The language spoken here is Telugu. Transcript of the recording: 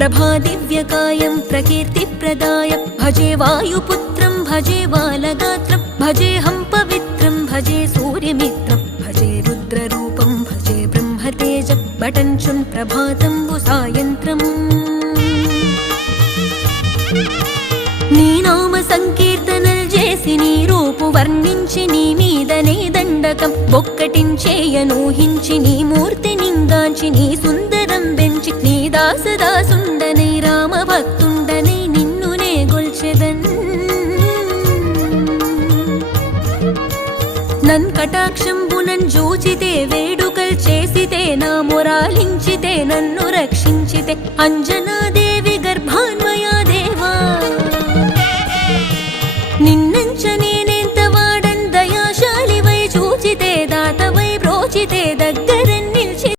ప్రభాదివ్యకాయం ప్రకీర్తిప్రదాయ భజే వాయుపుత్రం భజే బాలగాత్రం భజేహం పవిత్రం భజే సూర్యమిత్రం భజే రుద్రరూపం భజే బ్రహ్మతేజం బటంచున్ ప్రభాతంబు సాయంత్రం నీ నామ సంకీర్తనల్ చేసి నీ రూపు వర్ణించి నీ మీదనే దండకం బొక్కటించేయనూహించి నీ మూర్తి నింగాంచి నీ సుందరం బెంచి నీ దాసదాసుండనై రామభక్తుండనై నిన్నునే గొల్చెదన్ నన్ కటాక్షంబునన్ జూచితే వేడుకల్ చేసితే నా మొరాలించితే నన్ను రక్షించితే అంజనాది